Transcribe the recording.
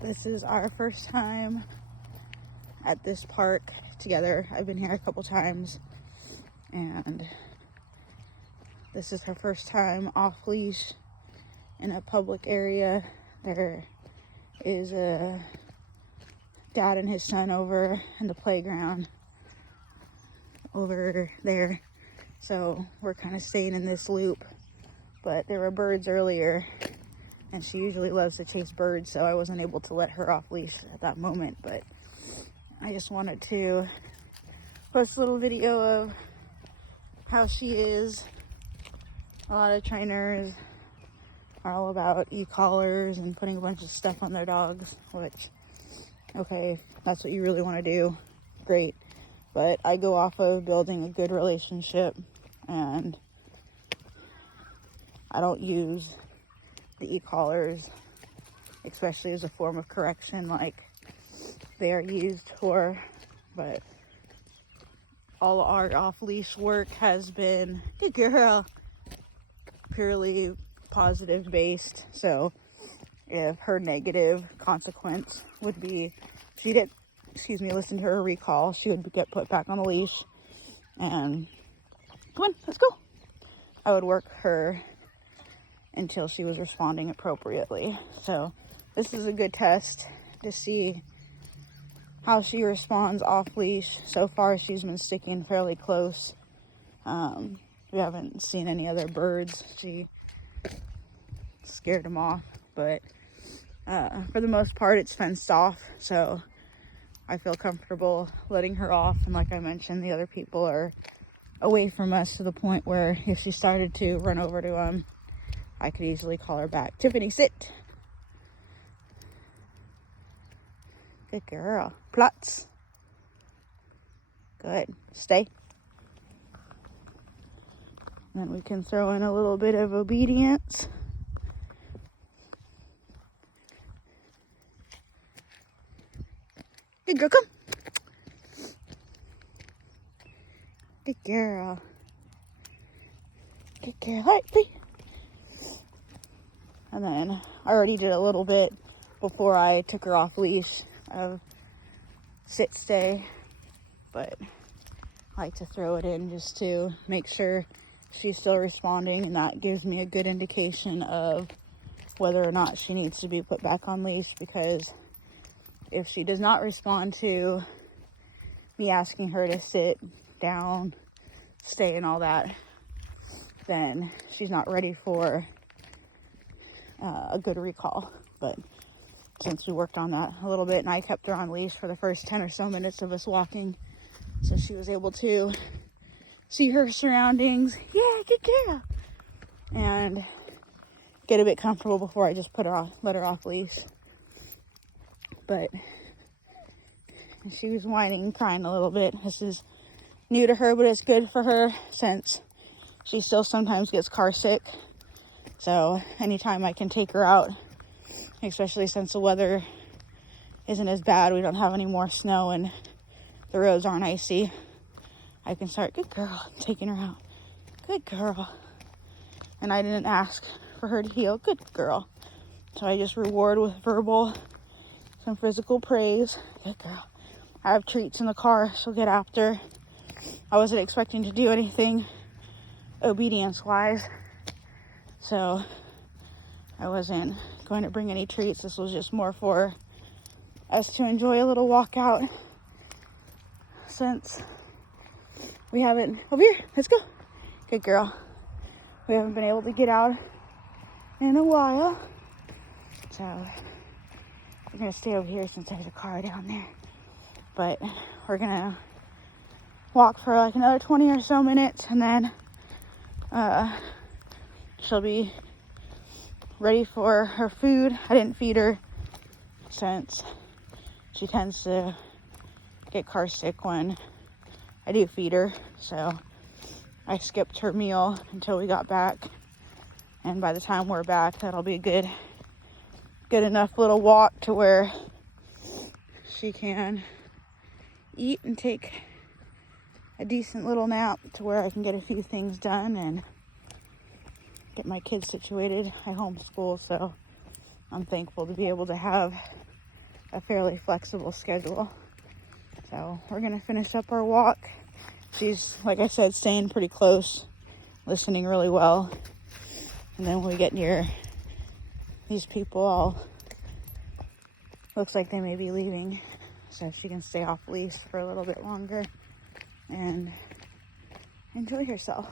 This is our first time at this park together. I've been here a couple times, and this is her first time off leash in a public area. There is a dad and his son over in the playground over there, so we're kind of staying in this loop. But there were birds earlier, and she usually loves to chase birds, so I wasn't able to let her off leash at that moment. But I just wanted to post a little video of how she is. A lot of trainers are all about e-collars and putting a bunch of stuff on their dogs, which, okay, if that's what you really want to do, great. But I go off of building a good relationship, and I don't use the e-collars, especially as a form of correction like they are used for. But all our off-leash work has been, good girl, purely positive based. So if her negative consequence would be she didn't, listen to her recall, she would get put back on the leash and, come on, let's go. I would work her until she was responding appropriately. So this is a good test to see how she responds off leash. So far she's been sticking fairly close. We haven't seen any other birds. She scared them off, but for the most part it's fenced off, so I feel comfortable letting her off. And like I mentioned, the other people are away from us to the point where if she started to run over to them, I could easily call her back. Tiffany, sit. Good girl. Plots. Good. Stay. And then we can throw in a little bit of obedience. Good girl, come. Good girl. Good girl. All right, please. And then I already did a little bit before I took her off leash of sit stay, but I like to throw it in just to make sure she's still responding, and that gives me a good indication of whether or not she needs to be put back on leash. Because if she does not respond to me asking her to sit down, stay, and all that, then she's not ready for a good recall. But since we worked on that a little bit, and I kept her on leash for the first 10 or so minutes of us walking, so she was able to see her surroundings, yeah, good girl, and get a bit comfortable before I just let her off leash. But she was whining and crying a little bit. This is new to her, but it's good for her since she still sometimes gets car sick. So anytime I can take her out, especially since the weather isn't as bad, we don't have any more snow and the roads aren't icy, I can start, good girl, taking her out. Good girl. And I didn't ask for her to heel. Good girl. So I just reward with verbal, some physical praise. Good girl. I have treats in the car she'll get after. I wasn't expecting to do anything obedience-wise, so I wasn't going to bring any treats. This was just more for us to enjoy a little walk out, since we haven't, over here, let's go. Good girl. We haven't been able to get out in a while, so we're gonna stay over here since there's a car down there. But we're gonna walk for like another 20 or so minutes, and then she'll be ready for her food. I didn't feed her since she tends to get car sick when I do feed her, so I skipped her meal until we got back, and by the time we're back, that'll be a good enough little walk to where she can eat and take a decent little nap, to where I can get a few things done and get my kids situated. I homeschool, so I'm thankful to be able to have a fairly flexible schedule. So we're gonna finish up our walk. She's, like I said, staying pretty close, listening really well. And then when we get near these people, all looks like they may be leaving, so she can stay off leash for a little bit longer and enjoy herself.